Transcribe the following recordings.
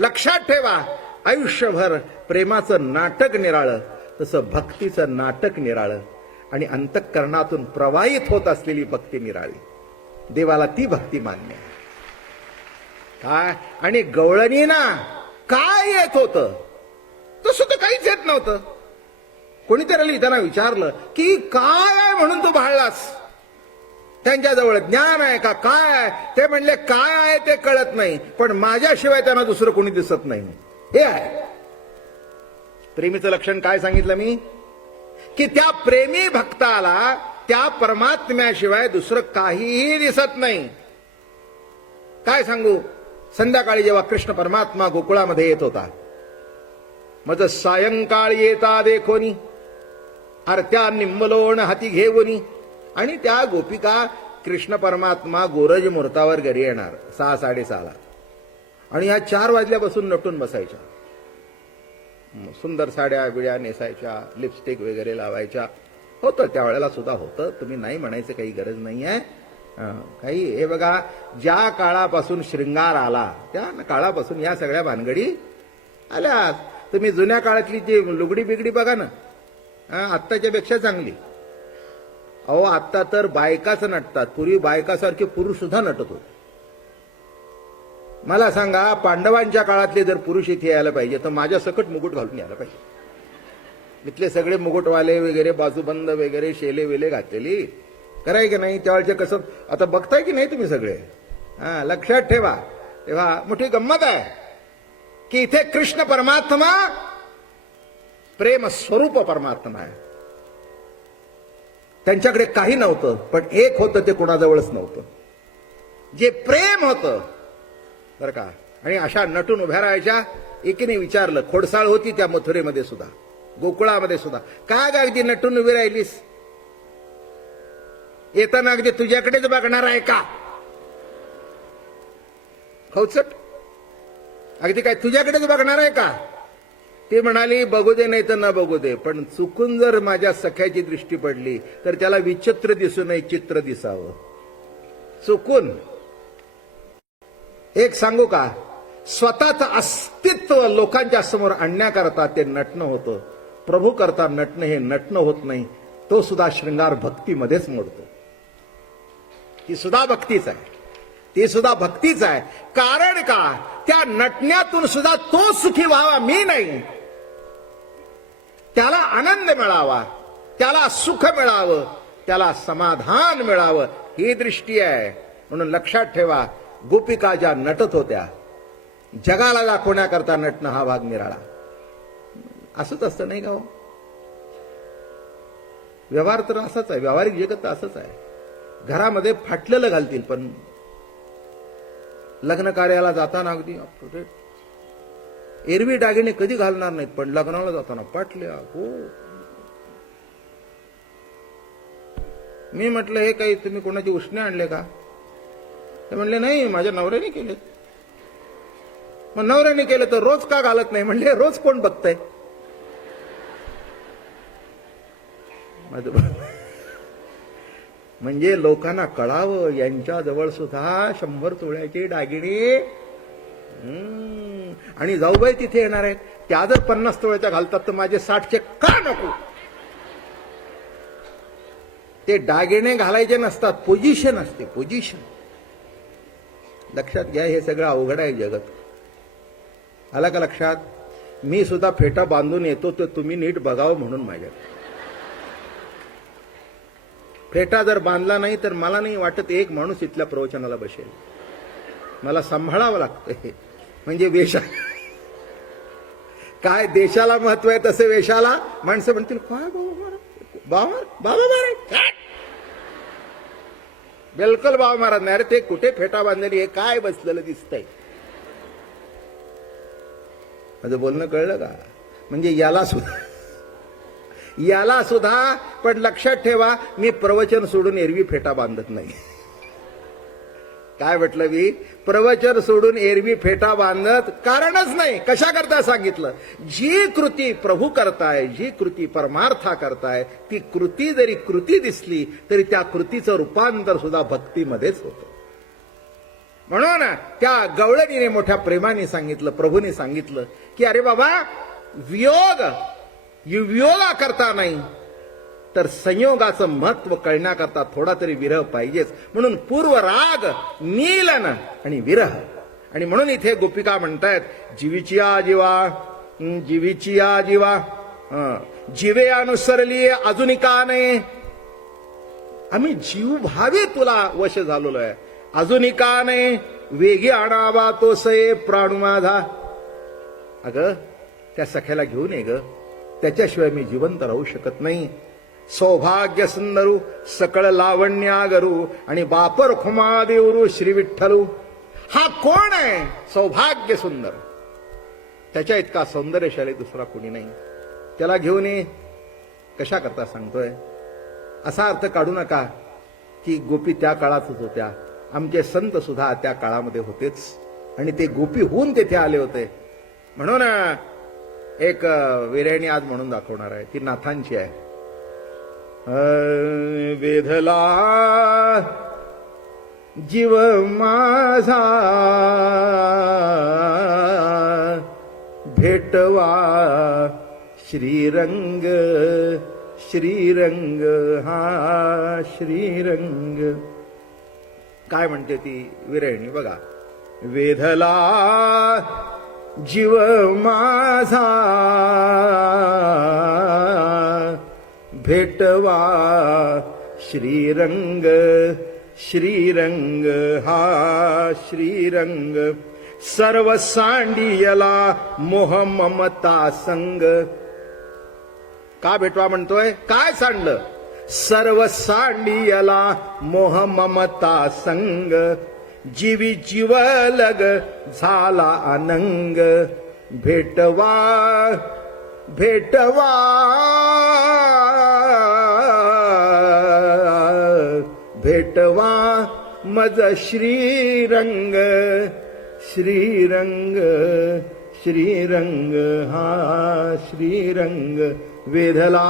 लक्षात ठेवा, आयुष्यभर प्रेमाचं नाटक निराळं, तसं भक्तीचं नाटक निराळं आणि अंतःकरणातून प्रवाहित होत असलेली भक्ती निराळी. देवाला ती भक्ती मान्य आहे. काय आणि गवळणींना काय येत होतं तसं तर काहीच येत नव्हतं. कोणीतरी त्यांना विचारलं की काय आहे म्हणून तू भाळलास, त्यांच्याजवळ ज्ञान आहे का काय आहे? ते म्हणले काय आहे ते कळत नाही, पण माझ्याशिवाय त्यांना दुसरं कोणी दिसत नाही. हे आहे प्रेमीचं लक्षण. काय सांगितलं मी की त्या प्रेमी भक्ताला त्या परमात्म्याशिवाय दुसरं काहीही दिसत नाही. काय सांगू, संध्याकाळी जेव्हा कृष्ण परमात्मा गोकुळामध्ये येत होता, मज सायंकाळ येता देखोनी आरत्या निम्मलोण हाती घेऊनी, आणि त्या गोपिका कृष्ण परमात्मा गोरज मुहूर्तावर घरी येणार 6-6:30ला, आणि ह्या 4 वाजल्यापासून नटून बसायच्या. सुंदर साड्या बिड्या नेसायच्या, लिपस्टिक वगैरे लावायच्या. होतं त्यावेळेला सुद्धा होतं, तुम्ही नाही म्हणायचं काही गरज नाही आहे. काही हे बघा, ज्या काळापासून शृंगार आला त्या काळापासून या सगळ्या भानगडी आल्या. तुम्ही जुन्या काळातली जी लुगडी बिगडी बघा ना, आत्ताच्या पेक्षा चांगली. अहो आत्ता तर बायकाच नटतात, पूर्वी बायकासारखे पुरुष सुद्धा नटत होते. मला सांगा, पांडवांच्या काळातले जर पुरुष इथे यायला पाहिजे तर माझ्या सकट मुकुट घालून यायला पाहिजे. इथले सगळे मुकुटवाले वगैरे, बाजूबंद वगैरे, शेले वेले घातलेली, कराय की नाही? त्यावेळेचे कसं आता बघताय की नाही तुम्ही सगळे? लक्षात ठेवा. तेव्हा मोठी गंमत आहे की इथे कृष्ण परमात्मा प्रेम स्वरूप परमात्मा आहे. त्यांच्याकडे काही नव्हतं, पण एक होतं, ते कोणाजवळच नव्हतं, जे प्रेम होतं बरं का. आणि अशा नटून उभ्या राहायच्या. एकीने विचारलं, खोडसाळ होती त्या मथुरेमध्ये सुद्धा, गोकुळामध्ये सुद्धा, काय ग अगदी नटून उभी राहिलीस, येताना अगदी तुझ्याकडेच बघणार आहे का? खौचट, अगदी काय तुझ्याकडेच बघणार आहे का? ती म्हणाली, बघू दे नाही तर न बघू दे, पण चुकून जर माझ्या सख्याची दृष्टी पडली तर त्याला विचित्र दिसू नये, चित्र दिसावं. चुकून. एक सांगू का, स्वतःचं अस्तित्व लोकांच्या समोर आणण्याकरता ते नटणं होतं. प्रभू करता नटणं हे नटणं होत नाही, तो सुद्धा शृंगार भक्तीमध्येच मोडतो. ती सुद्धा भक्तीच आहे, ती सुद्धा भक्तीच आहे. कारण का, त्या नटण्यातून सुद्धा तो सुखी व्हावा, मी नाही. त्याला आनंद मिळावा, त्याला सुख मिळावं, त्याला समाधान मिळावं, ही दृष्टी आहे. म्हणून लक्षात ठेवा, गोपिका ज्या नटत होत्या, जगाला दाखवण्याकरता नटणं हा भाग निराळा. असंच असतं नाही का हो? व्यवहार तर असाच आहे, व्यावहारिक जगत तर असंच आहे. घरामध्ये फाटलेलं घालतील, पण लग्न कार्याला जाताना अगदी एरवी दागिने कधी घालणार नाहीत, पण लग्नाला जाताना पाटल्या. हो, मी म्हटलं हे काही तुम्ही कोणाची उष्णे आणले का? ते म्हणले नाही, माझ्या नवऱ्याने केले. मग नवऱ्याने केलं तर रोज का घालत नाही? म्हणले रोज कोण बघतंय? म्हणजे लोकांना कळावं, यांच्याजवळ सुद्धा 100 तोळ्याचे दागिने, आणि जाऊबाई तिथे येणार आहेत, त्या जर 50 तोळ्याच्या घालतात तर माझे 60चे का नको? ते दागिने घालायचे नसतात, पोझिशन असते, पोझिशन. लक्षात घ्या, हे सगळं अवघड आहे जगत. आला का लक्षात? मी सुद्धा फेटा बांधून येतो तर तुम्ही नीट बघावं म्हणून. माझ्या फेटा जर बांधला नाही तर मला नाही वाटत एक माणूस इथल्या प्रवचनाला बसेल. मला सांभाळावं लागतं. म्हणजे वेशा काय देशाला महत्व आहे तसे वेशाला. माणसं म्हणतील काय बाबा महाराज, बिलकुल बाबा महाराज नाही. अरे ते कुठे फेटा बांधलेली आहे, काय बसलेलं दिसतंय. माझं बोलणं कळलं का? म्हणजे याला सुद्धा पण लक्षात ठेवा, मी प्रवचन सोडून एरवी फेटा बांधत नाही. काय म्हटलं मी? प्रवचन सोडून एरवी फेटा बांधत कारणच नाही. कशा करता सांगितलं? जी कृती प्रभू करताय, जी कृती परमार्था करताय, ती कृती जरी कृती दिसली तरी त्या कृतीचं रूपांतर सुद्धा भक्तीमध्येच होतं. म्हणून त्या गवळणीने मोठ्या प्रेमाने सांगितलं, प्रभूने सांगितलं की अरे बाबा, वियोग वियोगा करता नाही तर संयोगाचं महत्व कळण्याकरता थोडा तरी विरह पाहिजेच. म्हणून पूर्व राग, नीलन आणि विरह. आणि म्हणून इथे गोपिका म्हणतायत, जीवीची आ जीवा, जीवीची आ जीवा, जीवे अनुसरली अजूनिका नाही. आम्ही जीव भावे तुला वश झालेलो आहे, अजूनिका नाही. वेगी आणावा तो सये प्राणू माझा. अगं त्या सख्याला घेऊन ये ग, त्याच्याशिवाय मी जिवंत राहू शकत नाही. सौभाग्य सुंदरू सकळ लावण्यागरू आणि बापर खुमा देवरू श्री विठ्ठलू. हा कोण आहे? सौभाग्य सुंदर. त्याच्या इतका सौंदर्यशाली दुसरा कोणी नाही. त्याला घेऊन ये. कशा करता सांगतोय? असा अर्थ काढू नका की गोपी त्या काळातच होत्या. आमचे संत सुद्धा त्या काळामध्ये होतेच आणि ते गोपी होऊन तेथे आले होते. म्हणून एक विरहिणी आज म्हणून दाखवणार आहे, ती नाथांची आहे. वेधला जीव माझा भेटवा श्रीरंग, श्रीरंग, हा श्रीरंग. काय म्हणते ती विरहिणी बघा. वेधला जीव माझा भेटवा श्रीरंग, श्रीरंग, हा श्रीरंग. सर्व सांडियला मोह ममता संग. का भेटवा म्हणतोय? काय सांडलं? सर्व सांडियला मोह ममता संग. जीवी जीवलग झाला अनंग. भेटवा, भेटवा, भेटवा मज श्रीरंग, श्रीरंग, श्रीरंग, हा श्रीरंग. वेधला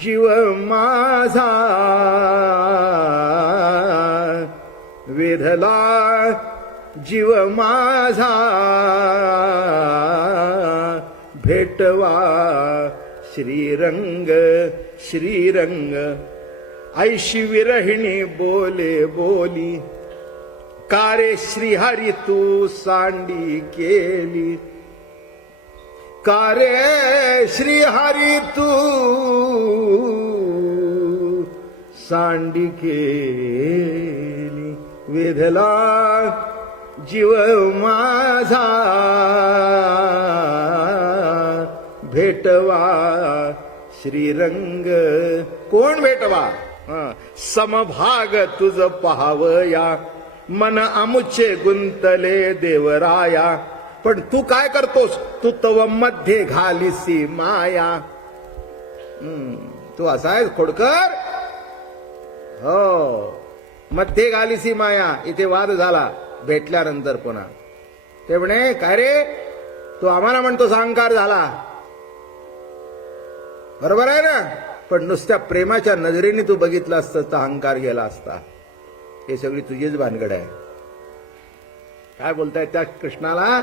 जीव माझा, वेधला जीव माझा भेटवा श्रीरंग, श्रीरंग. ऐशी विरहिणी बोले बोली, कारे श्रीहरी तू सांडी केली. कारे श्रीहरी तू सांडी केली. वेधला जीव माझा भेटवा श्रीरंग. कोण भेटवा? समभाग तुझ पाहावया, मन अमुचे गुंतले देवराया. पण तू काय करतोस? तू तव मध्ये घालीसी माया. तू असा आहेस खोडकर? हो, मध्ये घालीसी माया. इथे वाद झाला भेटल्यानंतर पुन्हा. ते म्हणे, काय रे तू आम्हाला म्हणतोस अहंकार झाला? बरोबर आहे ना? पण नुसत्या प्रेमाच्या नजरेने तू बघितलं असतं तर अहंकार गेला असता. हे सगळी तुझीच भानगड आहे. काय बोलताय त्या कृष्णाला?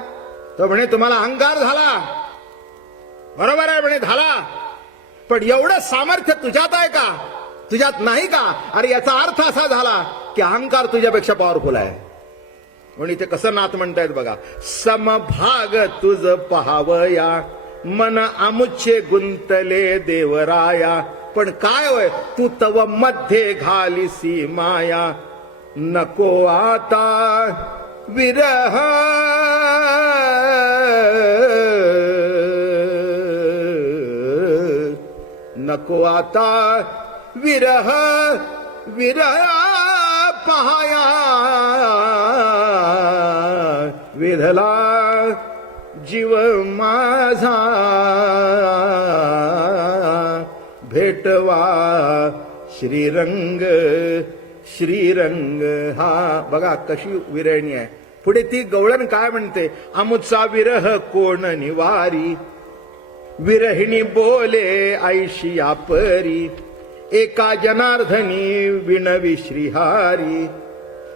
तो म्हणे तुम्हाला अहंकार झाला. बरोबर आहे म्हणे, झाला. पण एवढं सामर्थ्य तुझ्यात आहे का? तुझ्यात नाही का? अरे याचा अर्थ असा झाला की अहंकार तुझ्यापेक्षा पॉवरफुल आहे. म्हणून इथे कसं नाथ म्हणतायत बघा. समभाग तुझ पहावया, मन अमुचे गुंतले देवराया. पण काय होय? तू तव मध्ये घालीसी माया. नको आता विरह, नको आता विरह, विरह पहाया. विधला जीव माझा भेटवा श्रीरंग, श्रीरंग. हा बघा कशी विरहिणी आहे. पुढे ती गवळण काय म्हणते? अमुचा विरह कोण निवारी, विरहिणी बोले ऐशी आपरी. एका जनार्दनी विणवी श्रीहारी.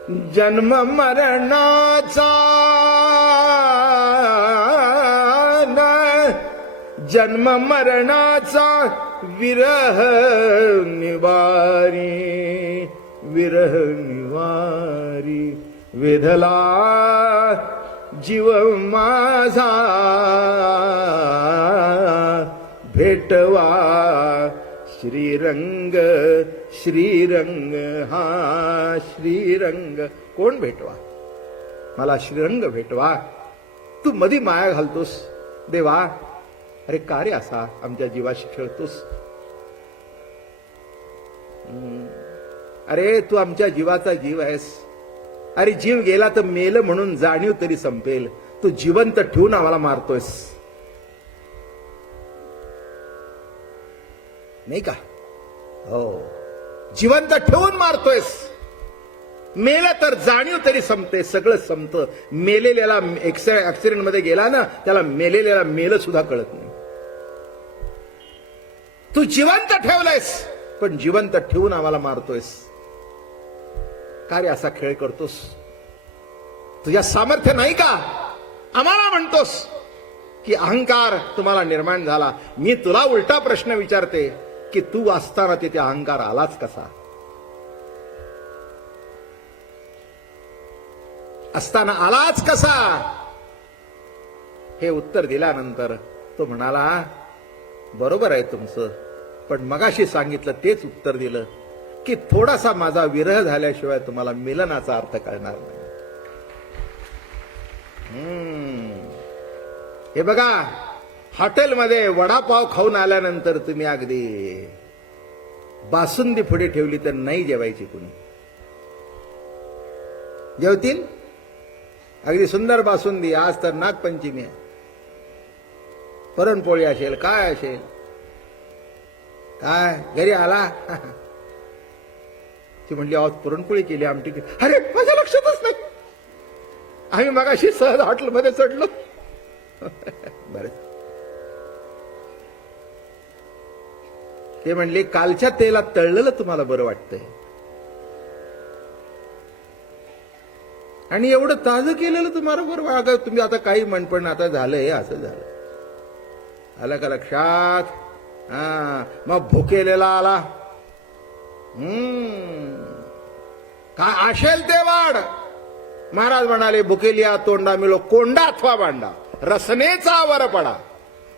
जन्म मरणाचा जन्म मरणाचा विरह निवारी विरह निवारी वेधला जीव माझा भेटवा श्रीरंग श्रीरंग हा श्रीरंग. कोण भेटवा? मला श्रीरंग भेटवा. तू मधी माया घालतोस देवा. अरे का रे असा आमच्या जीवाशी खेळतोस? अरे तू आमच्या जीवाचा जीव आहेस. अरे जीव गेला तर मेल म्हणून जाणीव तरी संपेल. तू जिवंत ठेवून आम्हाला मारतोयस नाही का? हो, जिवंत ठेवून मारतोयस. मेलं तर जाणीव तरी संपते. सगळं संपतं. मेलेल्याला ऍक्सिडेंट मध्ये गेला ना, त्याला मेलेल्याला मेलं सुद्धा कळत नाही. तू जिवंत ठेवलायस पण जिवंत ठेवून आम्हाला मारतोयस. का रे असा खेळ करतोस? तुझ्या सामर्थ्य नाही का? आम्हाला म्हणतोस की अहंकार तुम्हाला निर्माण झाला. मी तुला उलटा प्रश्न विचारते की तू असताना तिथे अहंकार आलाच कसा? असताना आलाच कसा? हे उत्तर दिल्यानंतर तो म्हणाला, बरोबर आहे तुमचं, पण मगाशी सांगितलं तेच उत्तर दिलं की थोडासा माझा विरह झाल्याशिवाय तुम्हाला मिलनाचा अर्थ कळणार नाही. हे बघा, हॉटेलमध्ये वडापाव खाऊन आल्यानंतर तुम्ही अगदी बासुंदी पुढे ठेवली तर नाही जेवायची कुणी. जेवतील? अगदी सुंदर बासुंदी. आज तर नागपंचमी आहे. पुरणपोळी असेल, काय असेल, काय घरी आला ती म्हणली आज पुरणपोळी केली, आमटी केली. अरे माझ्या लक्षातच नाही. आम्ही मगाशी सहज हॉटेलमध्ये चढलो. बरं, ते म्हणले कालच्या तेलात तळलेलं तुम्हाला बरं वाटतंय आणि एवढं ताजं केलेलं तुम्हाला बरं वाटतं. तुम्ही आता काही म्हणपण आता झालंय, असं झालं. आलं का लक्षात? मग भुकेलेला आला. काय असेल ते वाढ. महाराज म्हणाले, भुकेलिया तोंडा मिलो कोंडा अथवा भांडा, रसनेचा वर पडा.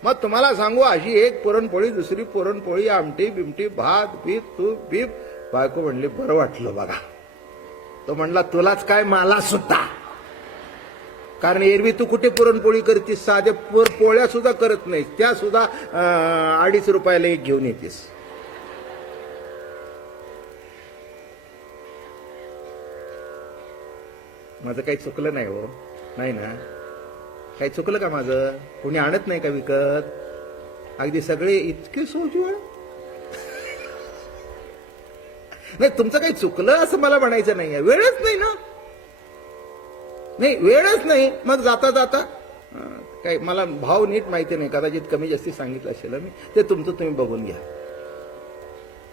मग तुम्हाला सांगू, अशी एक पुरणपोळी, दुसरी पुरणपोळी, आमटी बिमटी, भात बीत, तूप बीप. बायको म्हणली, बरं वाटलं बघा. तो म्हणला, तुलाच काय मला सुद्धा. कारण एरवी तू कुठे पुरणपोळी करतीस? साधे पोळ्या सुद्धा करत नाहीस, त्या सुद्धा 2.5 रुपयाला एक घेऊन येतेस. माझं काही चुकलं नाही हो? नाही ना? काही चुकलं का माझं? कोणी आणत नाही का विकत? अगदी सगळे इतके सोजवळ. नाही, तुमचं काही चुकलं असं मला म्हणायचं नाहीये. वेळच नाही ना. नाही, वेळच नाही. मग जाता जाता काही मला भाव नीट माहिती नाही, कदाचित कमी जास्ती सांगितलं असेल मी. ते तुमचं तुम्ही बघून घ्या.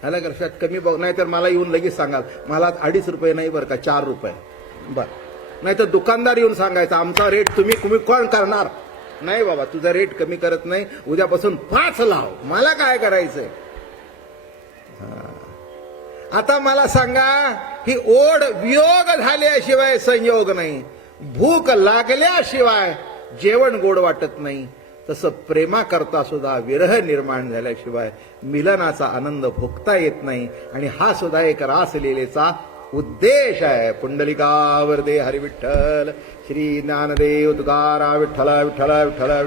ह्याला लक्षात कमी बघ, नाही तर मला येऊन लगेच सांगाल मला 2.5 रुपये नाही बरं का, 4 रुपये बरं. नाही तर दुकानदार येऊन सांगायचा आमचा रेट तुम्ही कोण करणार? नाही बाबा, तुझा रेट कमी करत नाही, उद्यापासून 5 लाव. मला काय करायचंय? आता मला सांगा, ही ओढ वियोग झाल्याशिवाय संयोग नाही, भूक लागल्याशिवाय जेवण गोड वाटत नाही. तसं प्रेमा करता सुद्धा विरह निर्माण झाल्याशिवाय मिलनाचा आनंद भोगता येत नाही. आणि हा सुद्धा एक रासलीलेचा उद्देश आहे. पुंडलिकावरदे हरिविठ्ठल श्री ज्ञानदेव तुकाराम विठ्ठल विठ्ठल विठ्ठल.